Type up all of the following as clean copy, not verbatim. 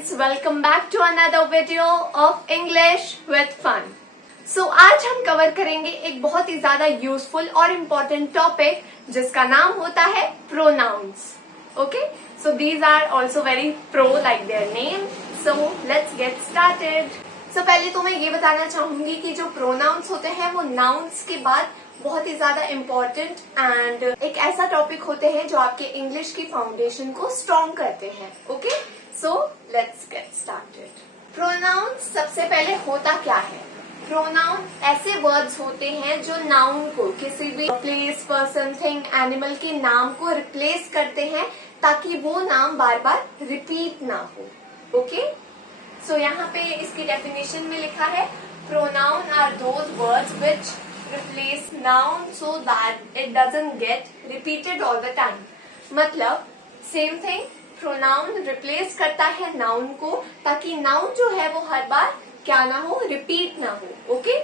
friends, welcome back to another video of English with Fun. So आज हम cover करेंगे एक बहुत ही ज्यादा यूजफुल और इम्पोर्टेंट टॉपिक जिसका नाम होता है pronouns. Okay, so these are also very pro like their name. So let's get started. So पहले तो मैं ये बताना चाहूंगी कि जो प्रोनाउंस होते हैं वो नाउन्स के बाद बहुत ही ज्यादा इम्पोर्टेंट एंड एक ऐसा टॉपिक होते हैं जो आपके इंग्लिश की फाउंडेशन को स्ट्रॉन्ग करते हैं. Okay, so let's get started. Pronouns सबसे पहले होता क्या है? प्रोनाउन ऐसे वर्ड्स होते हैं जो नाउन को, किसी भी प्लेस, पर्सन, थिंग, एनिमल के नाम को रिप्लेस करते हैं ताकि वो नाम बार बार रिपीट ना हो. ओके, सो यहाँ पे इसकी डेफिनेशन में लिखा है pronoun are those words which replace noun so that it doesn't get repeated all the time. मतलब same thing, pronoun replace करता है noun को ताकि noun जो है वो हर बार क्या ना हो, repeat ना हो. Okay?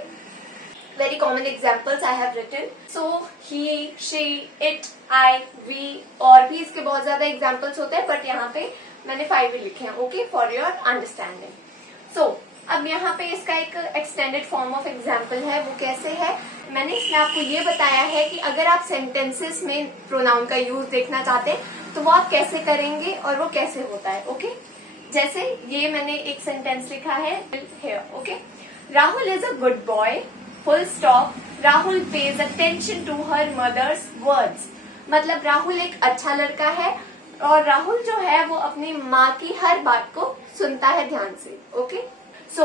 Very common examples I have written. So he, she, it, I, we और भी इसके बहुत ज्यादा examples होते हैं, but यहाँ पे मैंने 5 ही लिखे हैं. Okay? For your understanding. So अब यहाँ पे इसका एक एक्सटेंडेड फॉर्म ऑफ एग्जाम्पल है. वो कैसे है? मैंने इसमें आपको ये बताया है कि अगर आप सेंटेंसेस में प्रोनाउन का यूज देखना चाहते हैं तो वो आप कैसे करेंगे और वो कैसे होता है. ओके, जैसे ये मैंने एक सेंटेंस लिखा है here. Okay, Rahul is a good boy, full stop. Rahul pays attention to her mother's words. मतलब राहुल एक अच्छा लड़का है और राहुल जो है वो अपनी माँ की हर बात को सुनता है ध्यान से. ओके, सो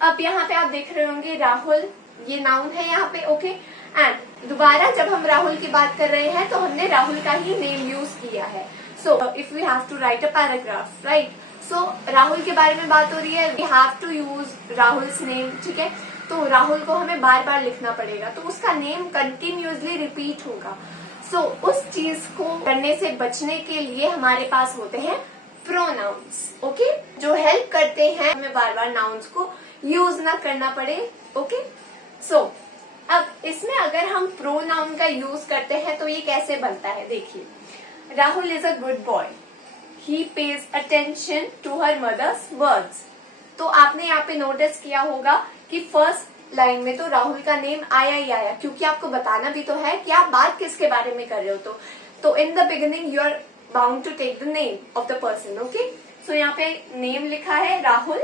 अब यहाँ पे आप देख रहे होंगे राहुल ये नाउन है यहाँ पे. ओके, एंड दोबारा जब हम राहुल की बात कर रहे हैं तो हमने राहुल का ही नेम यूज किया है. So if we have to write a paragraph, right, so Rahul के बारे में बात हो रही है, we have to use Rahul's name. ठीक है, तो राहुल को हमें बार बार लिखना पड़ेगा तो उसका नेम कंटिन्यूअसली रिपीट होगा. सो उस चीज को करने से बचने के लिए हमारे पास होते हैं प्रोनाउंस. ओके, जो हेल्प करते हैं हमें बार बार नाउन्स को यूज ना करना पड़े. ओके, सो अब इसमें अगर हम प्रोनाउन का यूज करते हैं तो ये कैसे बनता है? देखिए, Rahul is a good boy, he pays attention to her mother's words. तो आपने यहाँ पे नोटिस किया होगा कि फर्स्ट लाइन में तो राहुल का नेम आया ही आया, क्योंकि आपको बताना भी तो है कि आप बात किसके बारे में कर रहे हो. तो in the beginning you are bound to take the name of the person. Okay, so यहाँ पे नेम लिखा है Rahul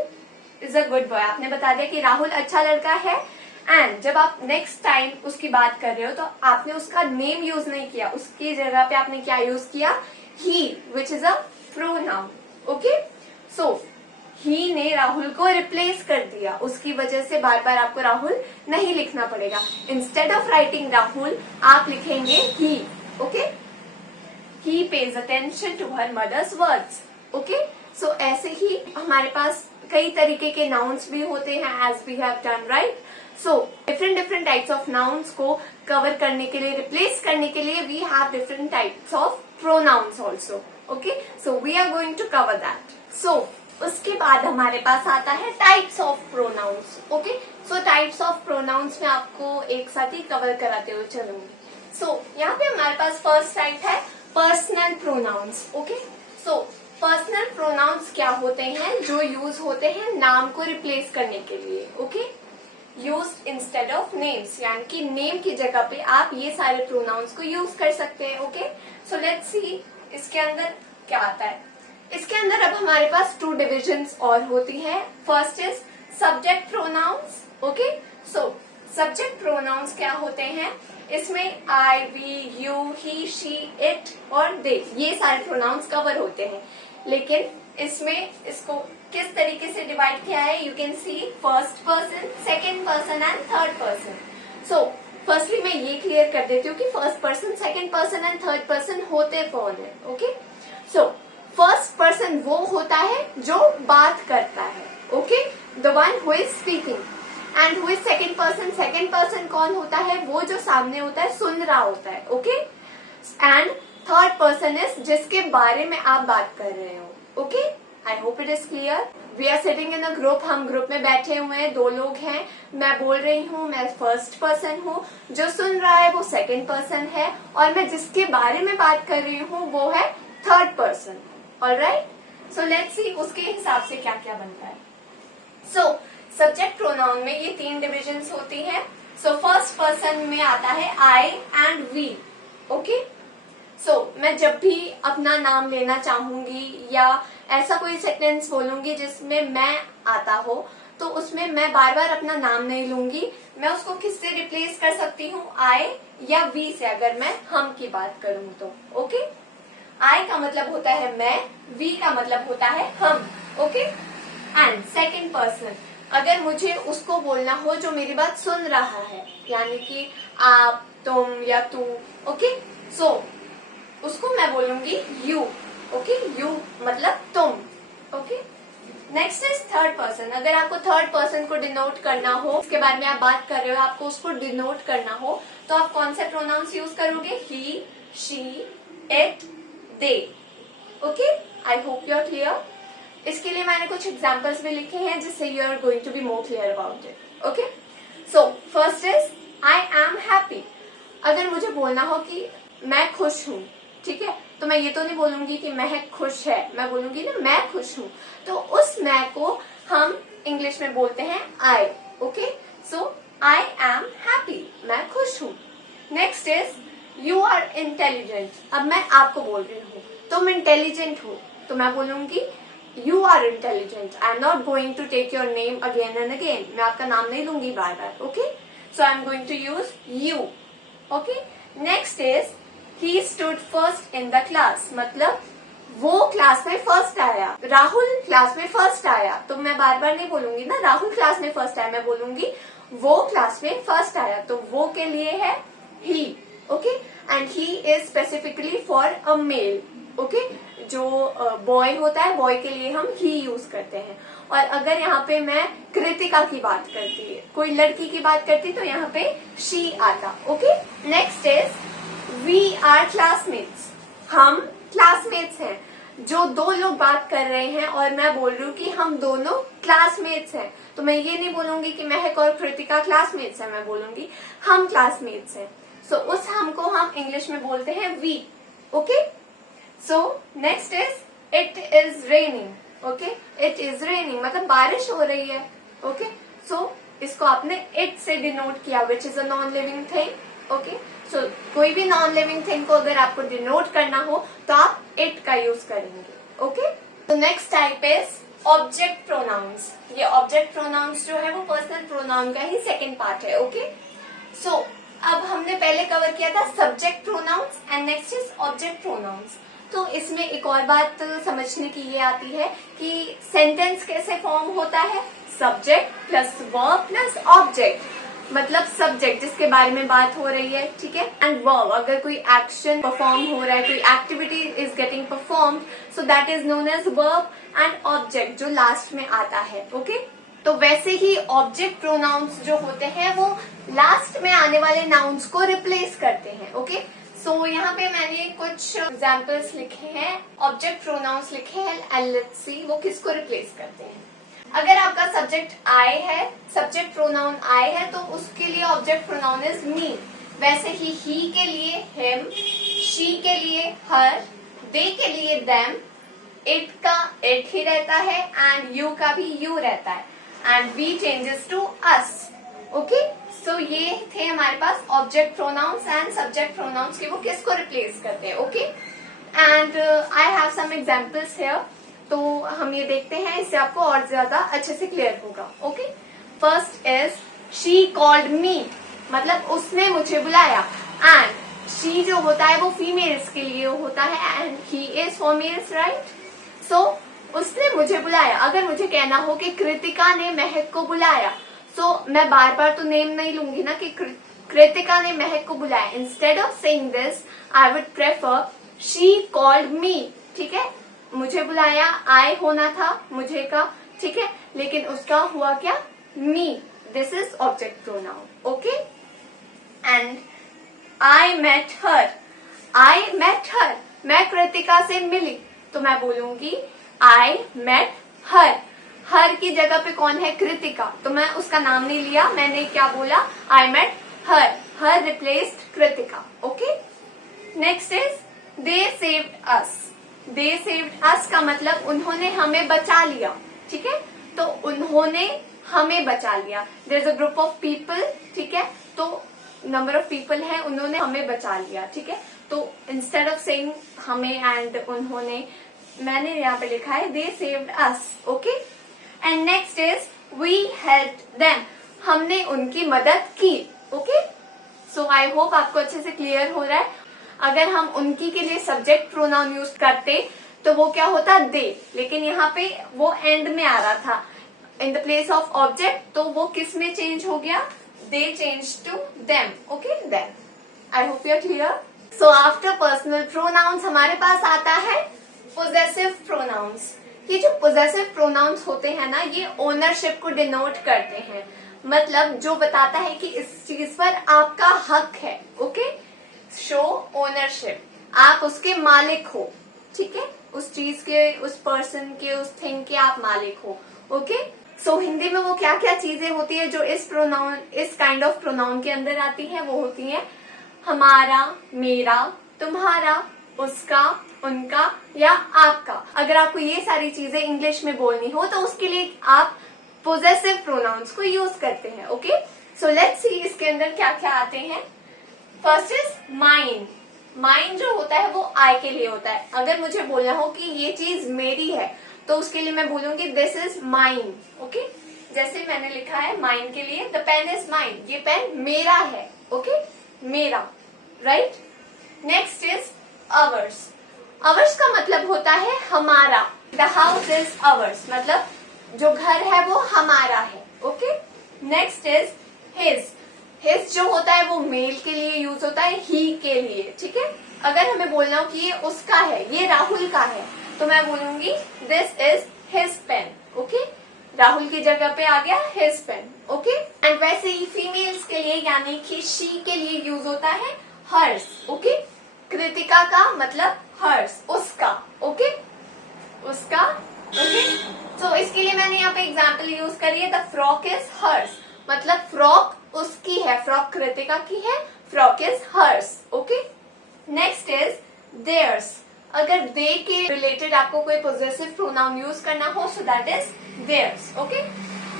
is a good boy. आपने बता दिया कि राहुल अच्छा लड़का है. एंड जब आप नेक्स्ट टाइम उसकी बात कर रहे हो तो आपने उसका नेम यूज नहीं किया, उसकी जगह पे आपने क्या यूज किया? He, which is a pronoun. Okay, so he ने राहुल को रिप्लेस कर दिया, उसकी वजह से बार बार आपको राहुल नहीं लिखना पड़ेगा. इंस्टेड ऑफ राइटिंग राहुल आप लिखेंगे he. Okay, he pays attention to her mother's words. Okay, so ऐसे ही हमारे पास कई तरीके के नाउन्स भी होते हैं as we have done, right. So different types of nouns को कवर करने के लिए, रिप्लेस करने के लिए we have different types of pronouns also. Okay, so we are going to cover that. So उसके बाद हमारे पास आता है types of pronouns. Okay, so types of pronouns में आपको एक साथ ही कवर कराते हुए चलूंगी. सो यहाँ पे हमारे पास फर्स्ट टाइप है personal pronouns. Okay, so personal pronouns क्या होते हैं? जो यूज होते हैं नाम को रिप्लेस करने के लिए. Okay, used instead of names, यानी कि नेम की जगह पे आप ये सारे प्रोनाउंस को यूज कर सकते हैं. ओके, सो लेट्स सी इसके अंदर क्या आता है. इसके अंदर अब हमारे पास 2 डिविजन्स और होती हैं. First is subject pronouns. Okay, so subject pronouns क्या होते हैं? इसमें I, we, you, he, she, it और दे, ये सारे प्रोनाउंस कवर होते हैं. लेकिन इसमें इसको किस तरीके से डिवाइड किया है? You can see first person, second person and third person. So firstly मैं ये क्लियर कर देती हूँ कि first person, second person and third person होते कौन है. ओके, सो फर्स्ट पर्सन वो होता है जो बात करता है. Okay, the one who is speaking. And who is second person? Second person कौन होता है? वो जो सामने होता है, सुन रहा होता है. Okay, and third person is जिसके बारे में आप बात कर रहे हो. Okay, I hope it is clear. We are sitting in a group, हम ग्रुप में बैठे हुए हैं, 2 लोग हैं, मैं बोल रही हूँ, मैं फर्स्ट पर्सन हूँ, जो सुन रहा है वो सेकेंड पर्सन है और मैं जिसके बारे में बात कर रही हूँ वो है third person. Alright, so let's see उसके हिसाब से क्या क्या बनता है। सो सब्जेक्ट प्रोनाउन में ये 3 डिविजन्स होती हैं। सो फर्स्ट पर्सन में आता है आई एंड वी। ओके, सो मैं जब भी अपना नाम लेना चाहूंगी या ऐसा कोई सेंटेंस बोलूंगी जिसमें मैं आता हो, तो उसमें मैं बार बार अपना नाम नहीं लूंगी। मैं उसको किससे रिप्लेस कर सकती हूँ, आई या वी से, अगर मैं हम की बात करूँ तो। ओके, आई का मतलब होता है मैं, वी का मतलब होता है हम। ओके, एंड सेकंड पर्सन, अगर मुझे उसको बोलना हो जो मेरी बात सुन रहा है, यानी कि आप, तुम या तू। ओके, सो उसको मैं बोलूंगी यू। ओके, यू मतलब तुम। Okay, next is third person. अगर आपको थर्ड पर्सन को डिनोट करना हो, इसके बारे में आप बात कर रहे हो, आपको उसको डिनोट करना हो, तो आप कौन से प्रोनाउंस यूज करोगे, he, she, it, they. Okay, I hope you are clear. इसके लिए मैंने कुछ एग्जाम्पल्स भी लिखे हैं जिससे you are going to be more clear about it. Okay, so first is I am happy. अगर मुझे बोलना हो कि मैं खुश हूँ, ठीक है, तो मैं ये तो नहीं बोलूंगी कि महक खुश है, मैं बोलूंगी ना मैं खुश हूँ। तो उस मैं को हम इंग्लिश में बोलते हैं I. Okay, so I am happy, मैं खुश हूँ। Next is you are intelligent. अब मैं आपको बोल रही हूँ तुम इंटेलिजेंट हो, तो मैं बोलूंगी you are intelligent. I am not going to take your name again and again. मैं आपका नाम नहीं लूंगी बार बार। Okay, so I am going to use you. Okay, next is he stood first in the class. मतलब वो class में फर्स्ट आया, राहुल क्लास में फर्स्ट आया। तो मैं बार बार नहीं बोलूंगी ना राहुल क्लास में फर्स्ट आया, मैं बोलूंगी वो क्लास में फर्स्ट आया। तो वो के लिए है he. Okay, and he is specifically for a male. Okay, जो बॉय होता है, बॉय के लिए हम ही यूज करते हैं। और अगर यहाँ पे मैं कृतिका की बात करती, कोई लड़की की बात करती, तो यहाँ पे शी आता। Okay, next is we are classmates. हम क्लासमेट्स हैं। जो दो लोग बात कर रहे हैं और मैं बोल रही हूँ कि हम दोनों क्लासमेट्स हैं, तो मैं ये नहीं बोलूंगी कि महक और कृतिका क्लासमेट्स हैं, मैं बोलूंगी हम क्लासमेट्स हैं। सो उस हम को हम इंग्लिश में बोलते हैं we. Okay, so next is it is raining. Okay, it is raining मतलब बारिश हो रही है। ओके, सो इसको आपने इट से डिनोट किया, which is a non living thing. Okay, so कोई भी नॉन लिविंग थिंग को अगर आपको डिनोट करना हो तो आप इट का यूज करेंगे। ओके, तो next type is object pronouns. ये ऑब्जेक्ट प्रोनाउंस जो है वो पर्सनल प्रोनाउन का ही सेकेंड पार्ट है। ओके, सो अब हमने पहले कवर किया था subject pronouns and next is object pronouns. तो इसमें एक और बात समझने की ये आती है कि सेंटेंस कैसे फॉर्म होता है, subject plus verb plus object. मतलब सब्जेक्ट जिसके बारे में बात हो रही है, ठीक है, एंड वर्ब अगर कोई एक्शन परफॉर्म हो रहा है, कोई activity is getting perform, so that is known as verb, and object जो लास्ट में आता है। ओके, तो वैसे ही ऑब्जेक्ट प्रोनाउंस जो होते हैं वो लास्ट में आने वाले नाउन्स को रिप्लेस करते हैं। ओके, सो यहाँ पे मैंने कुछ एग्जाम्पल्स लिखे हैं, ऑब्जेक्ट प्रोनाउंस लिखे हैं, एंड लेट्स सी वो किसको रिप्लेस करते हैं। अगर आपका सब्जेक्ट आई है, सब्जेक्ट प्रोनाउन आई है, तो उसके लिए ऑब्जेक्ट प्रोनाउन इज मी। वैसे ही के लिए हिम, शी के लिए हर, दे के लिए देम, इट का इट ही रहता है, एंड यू का भी यू रहता है, and we changes to us. Okay, so ये थे हमारे पास object pronouns and subject pronouns के वो किसको रिप्लेस करते हैं। Okay, and I have some examples here, तो हम ये देखते हैं, इससे आपको और ज्यादा अच्छे से क्लियर होगा। Okay, first is she called me, मतलब उसने मुझे बुलाया, एंड शी जो होता है वो फीमेल्स के लिए होता है, and he is for males, right. So उसने मुझे बुलाया। अगर मुझे कहना हो कि कृतिका ने महक को बुलाया, सो मैं बार बार तो नेम नहीं लूंगी ना कि कृतिका ने महक को बुलाया। Instead of saying this I would prefer she called me. ठीक है, मुझे बुलाया, आई होना था मुझे का, ठीक है, लेकिन उसका हुआ क्या, me. This is object pronoun. Okay, and I met her, I met her, मैं कृतिका से मिली, तो मैं बोलूंगी आई मेट हर। हर की जगह पे कौन है, कृतिका, तो मैं उसका नाम नहीं लिया, मैंने क्या बोला, I met her, her replaced Kritika. Okay, next is they saved us. They saved us का मतलब उन्होंने हमें बचा लिया, ठीक है। तो उन्होंने हमें बचा लिया, there is a group of people, ठीक है। तो नंबर ऑफ पीपल है, उन्होंने हमें बचा लिया, ठीक है। तो इंस्टेड ऑफ सेइंग हमें एंड उन्होंने, मैंने यहाँ पे लिखा है they saved us, okay. And next is we helped them, हमने उनकी मदद की, ओके। सो आई होप आपको अच्छे से क्लियर हो रहा है। अगर हम उनकी के लिए सब्जेक्ट प्रोनाउन यूज करते तो वो क्या होता दे, लेकिन यहाँ पे वो एंड में आ रहा था in the place of object, तो वो किस में चेंज हो गया, they change to them, okay them. I hope you are clear. So after personal pronouns हमारे पास आता है पोजेसिव प्रोनाउंस। ये जो पोजेसिव प्रोनाउंस होते हैं ना, ये ओनरशिप को डिनोट करते हैं, मतलब जो बताता है कि इस चीज पर आपका हक है, ओके। शो ओनरशिप, आप उसके मालिक हो, ठीक है, उस चीज के, उस पर्सन के, उस थिंग के आप मालिक हो, ओके। सो हिंदी में वो क्या क्या चीजें होती है जो इस प्रोनाउन, इस काइंड ऑफ प्रोनाउन के अंदर आती है, वो होती है हमारा, मेरा, तुम्हारा, उसका, उनका या आपका। अगर आपको ये सारी चीजें इंग्लिश में बोलनी हो तो उसके लिए आप पोजेसिव प्रोनाउंस को यूज करते हैं, ओके। सो लेट्स सी इसके अंदर क्या क्या आते हैं। First is mine. माइन जो होता है वो आई के लिए होता है। अगर मुझे बोलना हो कि ये चीज मेरी है तो उसके लिए मैं बोलूंगी दिस इज माइन, ओके। जैसे मैंने लिखा है माइन के लिए, द पेन इज माइन, ये पेन मेरा है, ओके, मेरा, right. Next is ours. Ours का मतलब होता है हमारा, द हाउस इज अवर्स, मतलब जो घर है वो हमारा है, okay. Next is his. His जो होता है वो मेल के लिए यूज होता है, ही के लिए, ठीक है। अगर हमें बोलना हो कि ये उसका है, ये राहुल का है, तो मैं बोलूंगी this is his pen, okay. Rahul की जगह पे आ गया हिज पेन, ओके। एंड वैसे ही फीमेल्स के लिए यानी कि शी के लिए यूज होता है हर्स, ओके। कृतिका का मतलब हर्स, उसका, ओके, उसका, ओके। सो इसके लिए मैंने यहाँ पे एग्जाम्पल यूज करी है, द फ्रॉक इज हर्स, मतलब फ्रॉक उसकी है, फ्रॉक कृतिका की है, frock is hers, okay. Next is theirs. अगर दे के रिलेटेड आपको कोई पोजेसिव प्रोनाउन यूज करना हो so that is theirs, okay.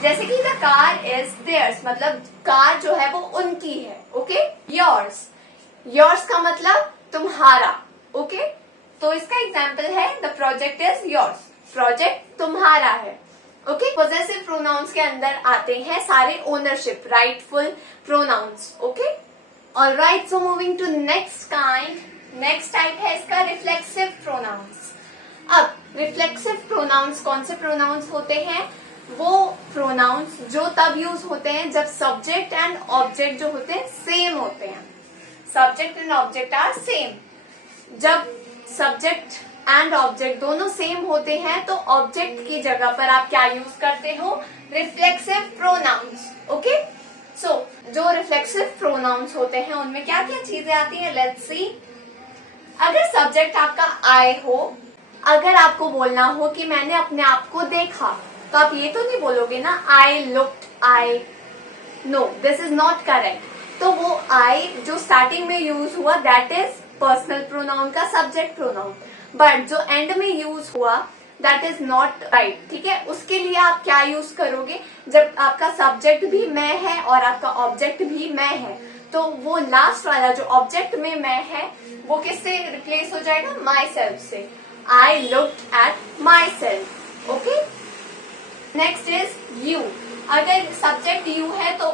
जैसे कि द कार इज देयर्स, मतलब कार जो है वो उनकी है, ओके। योर्स। योर्स का मतलब तुम्हारा, ओके। तो इसका एग्जाम्पल है the project is yours, project तुम्हारा है, ओके। पोजेसिव प्रोनाउंस के अंदर आते हैं सारे ownership, rightful pronouns, okay. Alright, so moving to next kind, next type है इसका रिफ्लेक्सिव प्रोनाउंस। अब रिफ्लेक्सिव प्रोनाउंस कौन से प्रोनाउंस होते हैं, वो प्रोनाउंस जो तब यूज होते हैं जब सब्जेक्ट एंड ऑब्जेक्ट जो होते हैं सेम होते हैं। Subject and object are same. जब सब्जेक्ट एंड ऑब्जेक्ट दोनों सेम होते हैं तो ऑब्जेक्ट की जगह पर आप क्या यूज करते हो, रिफ्लेक्सिव प्रोनाउंस, ओके। सो जो रिफ्लेक्सिव प्रोनाउंस होते हैं उनमें क्या क्या चीजें आती हैं, लेट्स सी। अगर सब्जेक्ट आपका आई हो, अगर आपको बोलना हो कि मैंने अपने आप को देखा, तो आप ये तो नहीं बोलोगे ना I looked I, no, this is not correct. तो वो आई जो स्टार्टिंग में यूज हुआ दैट इज पर्सनल प्रोनाउन का सब्जेक्ट प्रोनाउन, बट जो एंड में यूज हुआ दैट इज नॉट राइट, ठीक है। उसके लिए आप क्या यूज करोगे, जब आपका सब्जेक्ट भी मैं है और आपका ऑब्जेक्ट भी मैं है, तो वो लास्ट वाला जो ऑब्जेक्ट में मैं है वो किससे रिप्लेस हो जाएगा, माई सेल्फ से। I looked at my self, okay. Next is you. अगर सब्जेक्ट यू है तो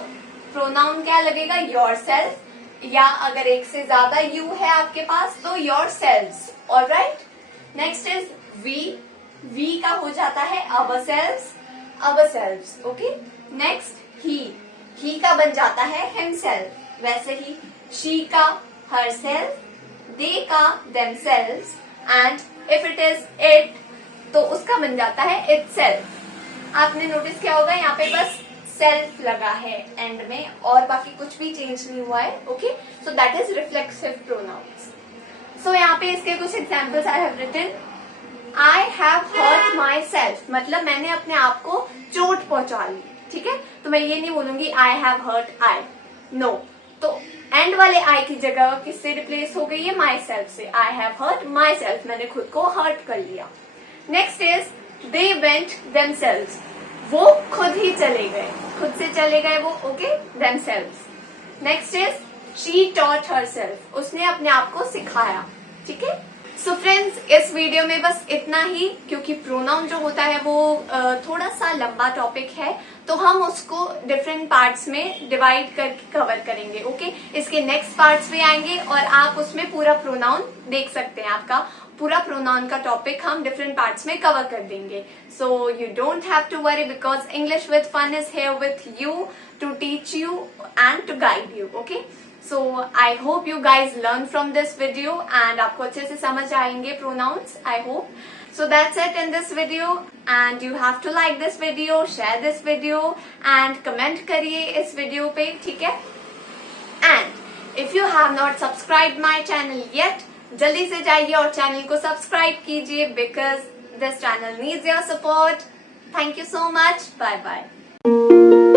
प्रोनाउन क्या लगेगा, योर सेल्फ, या अगर एक से ज्यादा यू है आपके पास तो yourselves, alright. Next is we. We का हो जाता है ourselves, ourselves, okay. Next he का बन जाता है हिमसेल्फ। वैसे ही शी का हर सेल्फ, दे का themselves, and if it is it तो उसका बन जाता है इटसेल्फ। आपने नोटिस किया होगा यहाँ पे बस सेल्फ लगा है एंड में और बाकी कुछ भी चेंज नहीं हुआ है, okay. So that is reflexive pronouns. So यहाँ पे इसके कुछ examples I have written. I have hurt myself, मतलब मैंने अपने आप को चोट पहुंचा ली, ठीक है। तो मैं ये नहीं बोलूंगी I have hurt I, no. तो एंड वाले आई की जगह किससे रिप्लेस हो गई है? माई सेल्फ से। I have hurt myself, मैंने खुद को हर्ट कर लिया। Next is they went themselves, वो खुद ही चले गए, खुद से चले गए वो, okay, themselves. Next is she taught herself, उसने अपने आप को सिखाया, ठीक है। सो फ्रेंड्स, इस वीडियो में बस इतना ही, क्योंकि प्रोनाउन जो होता है वो थोड़ा सा लंबा टॉपिक है, तो हम उसको डिफरेंट पार्ट्स में डिवाइड करके कवर करेंगे, ओके। इसके नेक्स्ट पार्ट्स भी आएंगे और आप उसमें पूरा प्रोनाउन देख सकते हैं, आपका पूरा प्रोनाउन का टॉपिक हम डिफरेंट पार्ट्स में कवर कर देंगे। So you don't have to worry, because English with fun is here with you to teach you and to guide you, okay. So I hope you guys learn from this video and आपको अच्छे से समझ आएंगे pronouns, I hope. So that's it in this video and you have to like this video, share this video and comment करिए इस video पे, ठीक है। And if you have not subscribed my channel yet, जल्दी से जाइए और channel को सब्सक्राइब कीजिए because this channel needs your support. Thank you so much. Bye bye.